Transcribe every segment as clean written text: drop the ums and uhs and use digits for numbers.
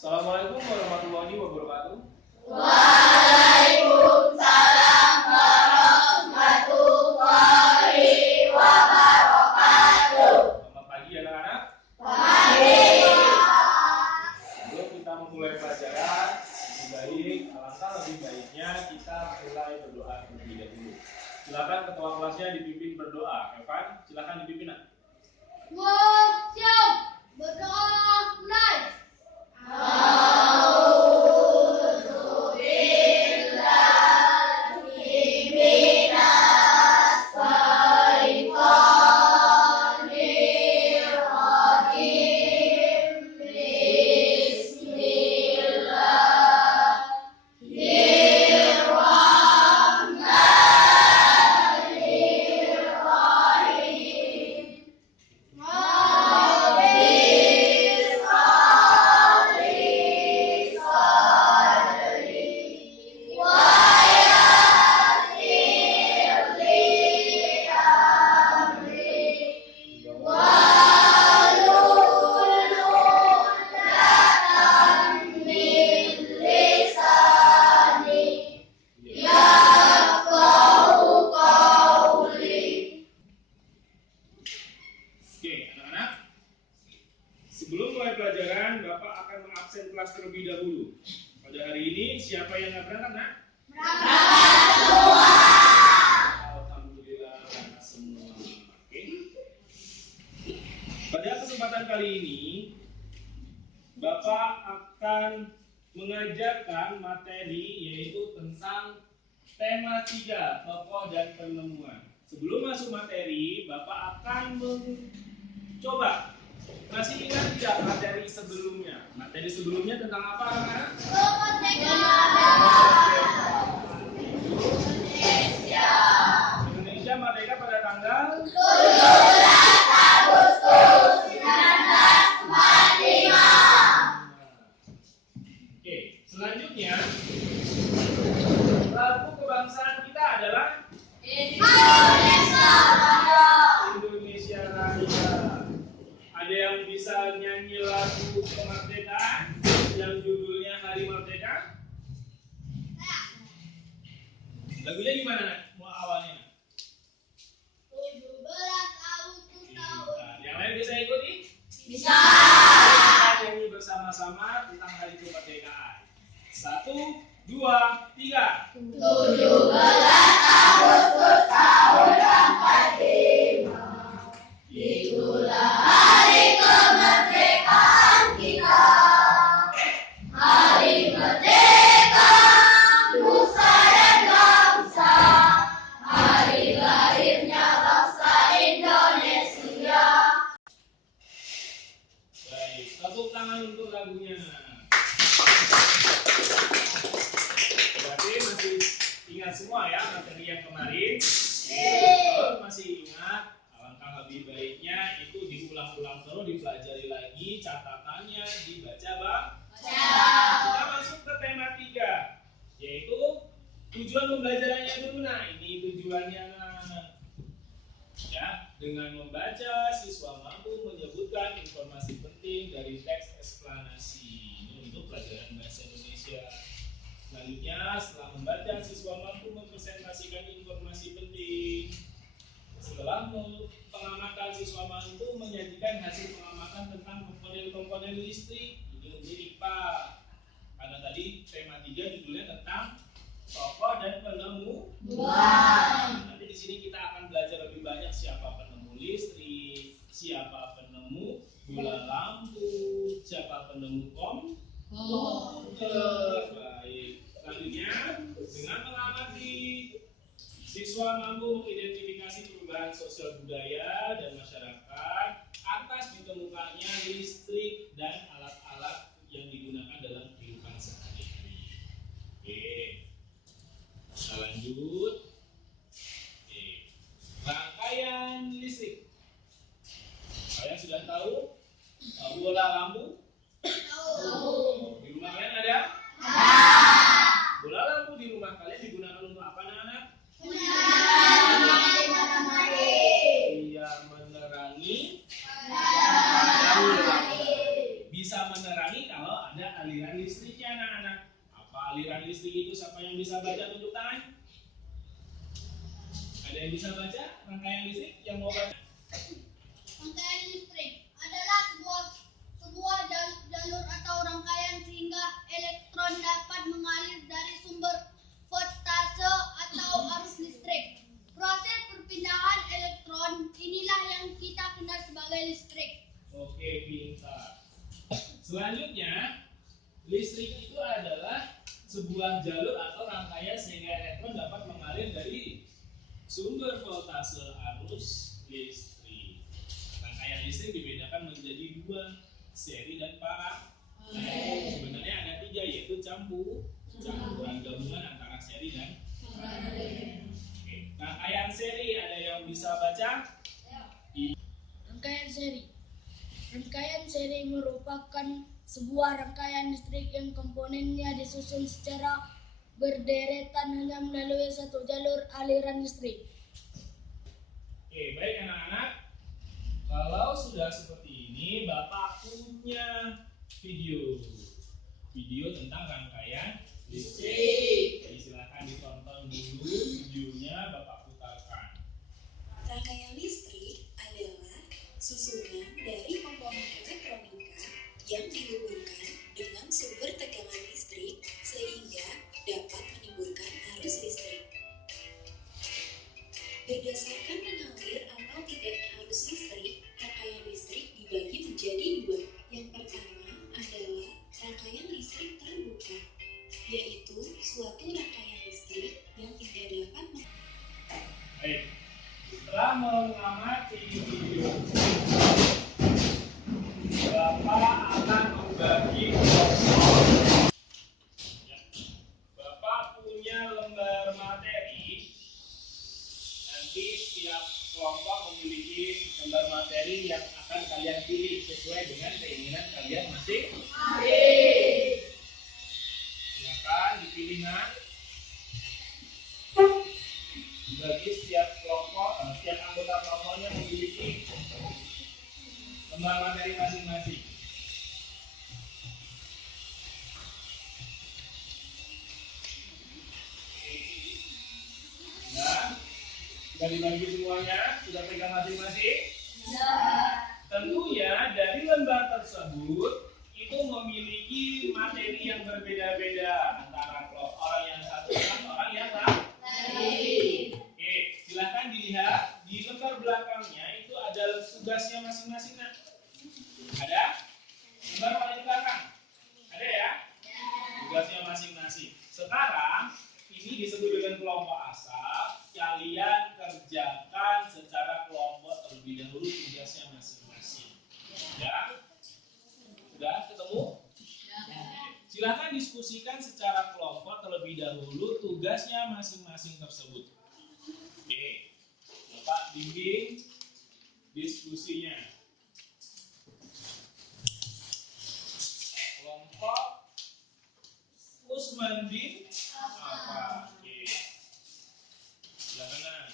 Assalamualaikum warahmatullahi wabarakatuh. Waalaikumsalam warahmatullahi wabarakatuh. Selamat pagi anak-anak. Pagi. Sebelum kita memulai pelajaran, alangkah lebih baiknya kita mulai berdoa terlebih dahulu. Silakan ketua kelasnya dipimpin berdoa. Evan, silakan dipimpin. Siap. Berdoa mulai. Sebelum mulai pelajaran, Bapak akan mengabsen kelas terlebih dahulu. Pada hari ini, siapa yang nggak berangkat, nak? Berangkat semua. Alhamdulillah, berangkat semua. Oke. Pada kesempatan kali ini, Bapak akan mengajarkan materi yaitu tentang tema 3, tokoh dan penemuan. Sebelum masuk materi, Bapak akan mencoba. Masih ingat tidak materi sebelumnya? Materi sebelumnya tentang apa, anak-anak? Indonesia merdeka pada tanggal 17 Agustus 1945. Oke, selanjutnya lagu kebangsaan kita adalah Indonesia Raya. Indonesia Raya. Ada yang bisa nyanyi lagu kemerdekaan yang judulnya Hari Merdeka? Lagunya gimana, nak? Mau awalnya? 17 Agustus tahun. Yang lain bisa ikuti? Bisa. Kita nyanyi bersama-sama tentang Hari Kemerdekaan. 1, 2, 3. 17 Agustus tahun 45. Itulah hari kemerdekaan kita. Hari merdeka nusa dan bangsa. Hari lahirnya bangsa Indonesia. Baik, tepuk tangan untuk lagunya. Berarti masih ingat semua ya materi yang kemarin? Kalau masih ingat, alangkah lebih baiknya itu diulang-ulang terus, dipelajari lagi, catatannya dibaca, Bang. Kita masuk ke tema 3, yaitu tujuan pembelajarannya dulu. Nah, ini tujuannya, ya, dengan membaca siswa mampu menyebutkan informasi penting dari teks eksplanasi. Ini untuk pelajaran bahasa Indonesia. Selanjutnya, setelah membaca, siswa mampu mempresentasikan informasi penting. Setelah pengamatan, siswa mampu menyajikan hasil pengamatan tentang komponen-komponen listrik. Ini untuk IPA. Karena tadi tema 3 judulnya tentang tokoh dan penemu. Nanti di sini kita akan belajar lebih banyak siapa penemu listrik, siapa penemu bola lampu, siapa penemu komputer. Baik. Selanjutnya, dengan mengamati, siswa mampu mengidentifikasi perubahan sosial budaya dan masyarakat atas ditemukannya listrik dan alat-alat yang digunakan dalam kehidupan sehari-hari. Oke, kita lanjut. Oke, rangkaian listrik. Kalian sudah tahu bola lampu? Tahu. Di rumah kalian ada? Bola lampu di rumah kalian digunakan untuk apa, anak-anak? Iya, menerangi. Bisa menerangi kalau ada aliran listriknya anak-anak. Apa aliran listrik itu? Siapa yang bisa baca? Tunjuk tangan. Ada yang bisa baca rangkaian listrik? Yang mau baca? Rangkaian listrik adalah sebuah jalur atau rangkaian sehingga elektron dapat mengalir dari sumber voltase atau arus listrik. Proses perpindahan elektron inilah yang kita kenal sebagai listrik. Oke, pintar. Selanjutnya, listrik itu adalah sebuah jalur atau rangkaian sehingga elektron dapat mengalir dari sumber voltase arus listrik. Rangkaian listrik dibedakan menjadi dua, seri dan paralel. Sebenarnya ada tiga, yaitu campuran gabungan antara seri dan paralel. Oke. Rangkaian seri ada yang bisa baca? Rangkaian seri. Rangkaian seri merupakan sebuah rangkaian listrik yang komponennya disusun secara berderetan hanya melalui satu jalur aliran listrik. Oke, baik anak-anak. Kalau sudah seperti ini, Bapak punya video tentang rangkaian listrik. Silakan ditonton dulu videonya, Bapak putarkan. Rangkaian listrik adalah susunan dari komponen elektronika yang dihubungkan dengan sumber tegangan listrik sehingga dapat menimbulkan arus listrik. Berdasarkan mengalir atau tidaknya arus listrik, rangkaian listrik dibagi menjadi dua. Yang pertama adalah rangkaian listrik terbuka, yaitu suatu rangkaian listrik yang tidak dapat Baik, setelah mengamati video, Bapak akan membagi kelompok. Bapak punya lembar materi. Nanti setiap kelompok memiliki lembar materi yang akan kalian pilih sesuai dengan keinginan kalian masing-masing. Silakan dipilih, Nak. Bagi setiap kelompok, setiap anggota kelompoknya memiliki lembar materi masing-masing. Nah, sudah dibagi semuanya, sudah pegang masing-masing. Tentunya dari lembar tersebut itu memiliki materi yang berbeda-beda antara orang yang satu dan orang yang lain. Oke, silahkan dilihat di lembar belakangnya itu ada tugasnya masing-masing. Nah, ada lembar paling belakang, ada ya? Tugasnya masing-masing. Sekarang ini disebut dengan kelompok asal. Kalian kerjakan secara kelompok terlebih dahulu tugasnya masing-masing. Ya? Sudah ketemu? Silahkan diskusikan secara kelompok terlebih dahulu tugasnya masing-masing tersebut. Oke, Bapak bimbing diskusinya. Kelompok Usman bin apa? Oke, silakan.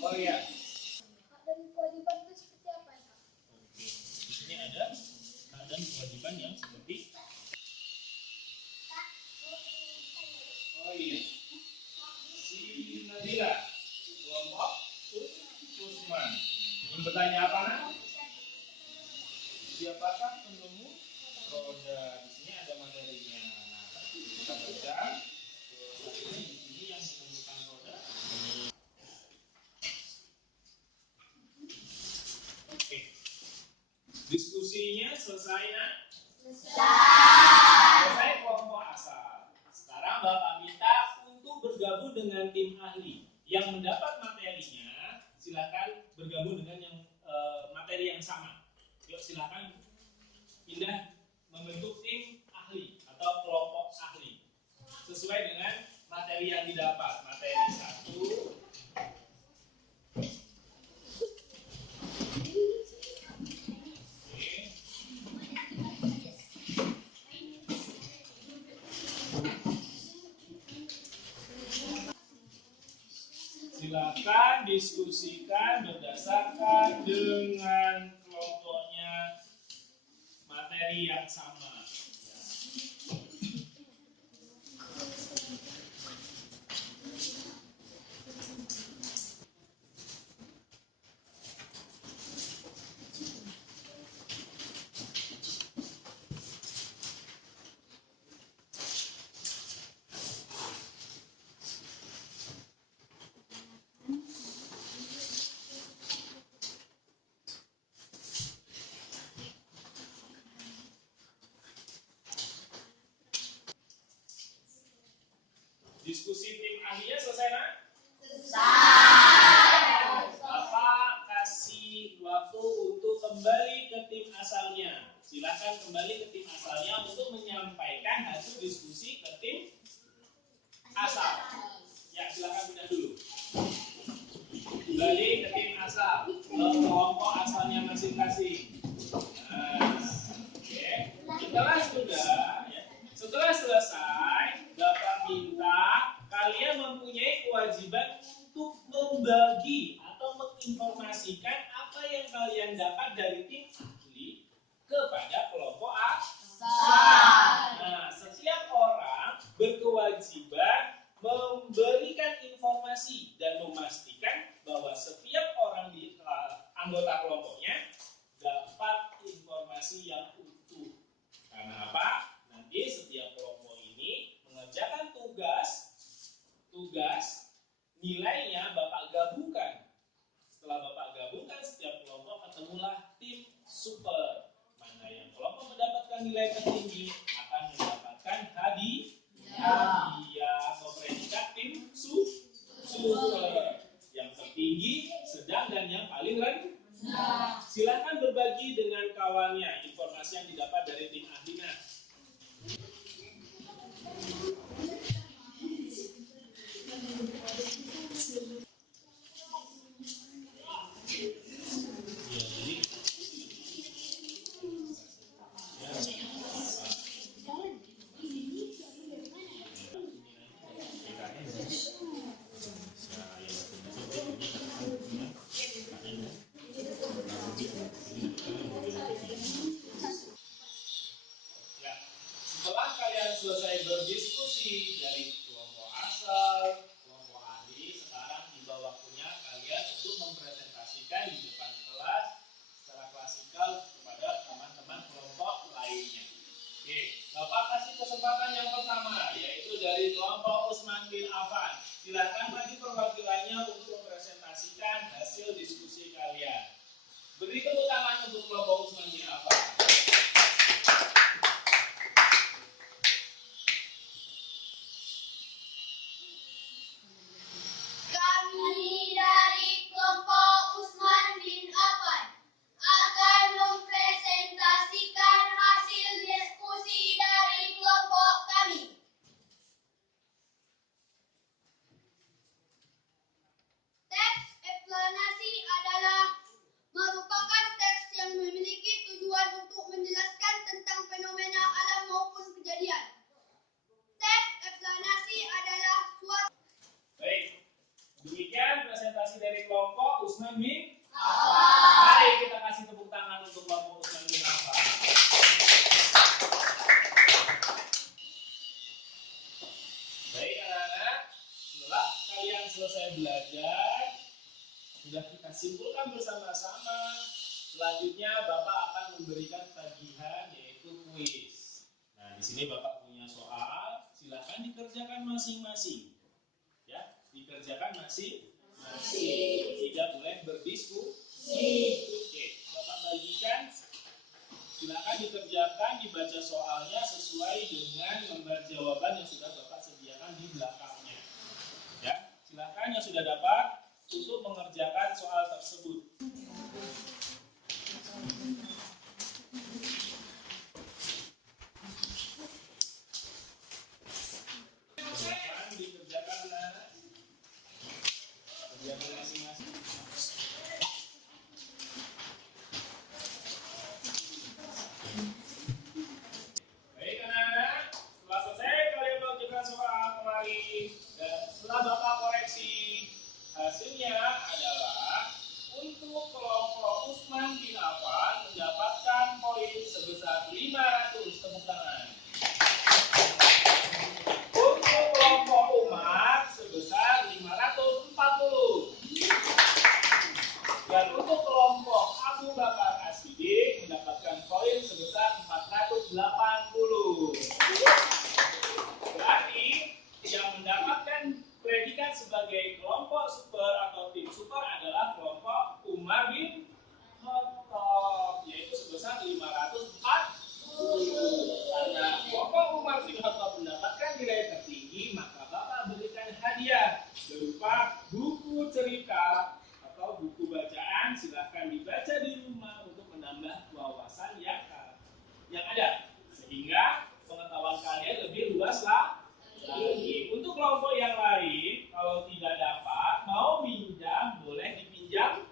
Oh iya. Hak dan kewajiban itu seperti apa ya, Pak? Oke, di sini ada hak dan kewajiban yang seperti. Oh iya. Si Nabila, kelompok Usman. Yang bertanya apa, Nak? Siapakah penemu roda? Di sini ada materinya. Nah, kita baca. Selanjutnya di sini yang menemukan roda. Oke. Diskusinya selesai, Nak? Selesai kelompok asal. Sekarang Bapak minta untuk bergabung dengan tim ahli. Yang mendapat materinya, silakan bergabung dengan yang materi yang sama. Yuk silakan pindah membentuk tim ahli atau kelompok ahli sesuai dengan materi yang didapat. Materi 1, Silakan diskusikan berdasarkan dengan kelompoknya materi yang sama. Diskusi tim ahlinya selesai, nak? Bapak kasih waktu untuk kembali ke tim asalnya. Silakan kembali ke tim asalnya untuk menyampaikan hasil diskusi ke tim asal. Ya, silakan pindah dulu. Kembali ke tim asal, ke kelompok asalnya masing-masing. Nah, oke. Setelah selesai, Bapak minta kalian mempunyai kewajiban untuk membagi atau menginformasikan apa yang kalian dapat dari tim ahli kepada kelompok asal. Nah, setiap orang berkewajiban memberikan informasi dan memastikan bahwa setiap orang di anggota kelompoknya dapat informasi yang utuh. Karena apa? Nanti setiap kelompok ini mengerjakan tugas nilainya Bapak gabungkan. Setelah Bapak gabungkan setiap kelompok, ketemulah tim super. Mana yang kelompok mendapatkan nilai tertinggi akan mendapatkan hadiah atau predikat tim super. Yang tertinggi, sedang, dan yang paling rendah. Silakan berbagi dengan kawannya informasi yang didapat dari tim ahlinya. Setelah kalian selesai berdiskusi dari kelompok asal, kelompok ahli, sekarang tiba waktunya kalian untuk mempresentasikan di depan kelas secara klasikal kepada teman-teman kelompok lainnya. Oke, Bapak kasih kesempatan yang pertama, yaitu dari kelompok Usman bin Affan. Silakan maju perwakilannya untuk mempresentasikan hasil diskusi kalian. Beri tepuk tangan untuk kelompok Usman bin Affan. Kami dari kelompok Usman bin Affan akan mempresentasikan hasil diskusi dari kelompok kami. Teks eksplanasi adalah merupakan teks yang memiliki tujuan untuk menjelaskan tentang fenomena alam maupun kejadian. Teks eksplanasi adalah suatu. Baik, demikian presentasi dari kelompok Usman bin Affan. Mari kita kasih tepuk tangan untuk kelompok Usman bin Affan. Baik anak-anak, setelah kalian selesai belajar, sudah kita simpulkan bersama-sama. Selanjutnya Bapak akan memberikan tagihan, yaitu kuis. Nah, di sini Bapak punya soal, silakan dikerjakan masing-masing. Ya, dikerjakan masing-masing. Tidak boleh berdiskusi. Oke, Bapak bagikan. Silakan dikerjakan, dibaca soalnya sesuai dengan lembar jawaban yang sudah Bapak sediakan di belakangnya. Ya, silakan yang sudah dapat untuk mengerjakan soal tersebut. Silakan dikerjakan, anak. Kerjakan masing-masing. Baik anak-anak, setelah selesai kalian mengerjakan soal kemarin dan setelah Bapak koreksi Hasilnya adalah untuk kelompok Usman bin Affan mendapatkan poin sebesar 500. Tepuk tangan. Untuk kelompok Umar sebesar 540. Dan untuk kelompok Abu Bakar As-Siddiq mendapatkan poin sebesar 480. Berarti yang mendapatkan predikat sebagai kelompok super atau tim super adalah kelompok Umar bin Khattab, yaitu sebesar 540. Karena kelompok Umar bin Khattab mendapatkan nilai tertinggi, maka Bapak berikan hadiah berupa buku cerita atau buku bacaan. Silahkan dibaca di rumah untuk menambah wawasan yang ada, sehingga pengetahuan kalian lebih luas lagi. Untuk kelompok yang lain, kalau tidak dapat, mau minjam, boleh dipinjam.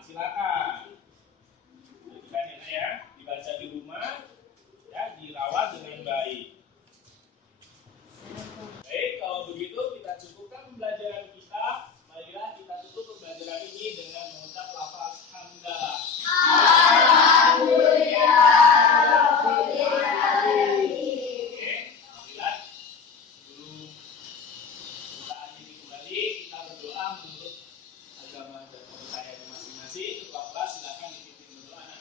Silakan. Kan ya, dibaca di rumah, ya, dirawat dengan baik. Baik, kalau begitu kita cukupkan pembelajaran kita. Marilah kita tutup pembelajaran ini dengan mengucap lafaz hamdalah. Menurut agama dan kepercayaan masing-masing. Ketua kelas silakan dipimpin berdoa.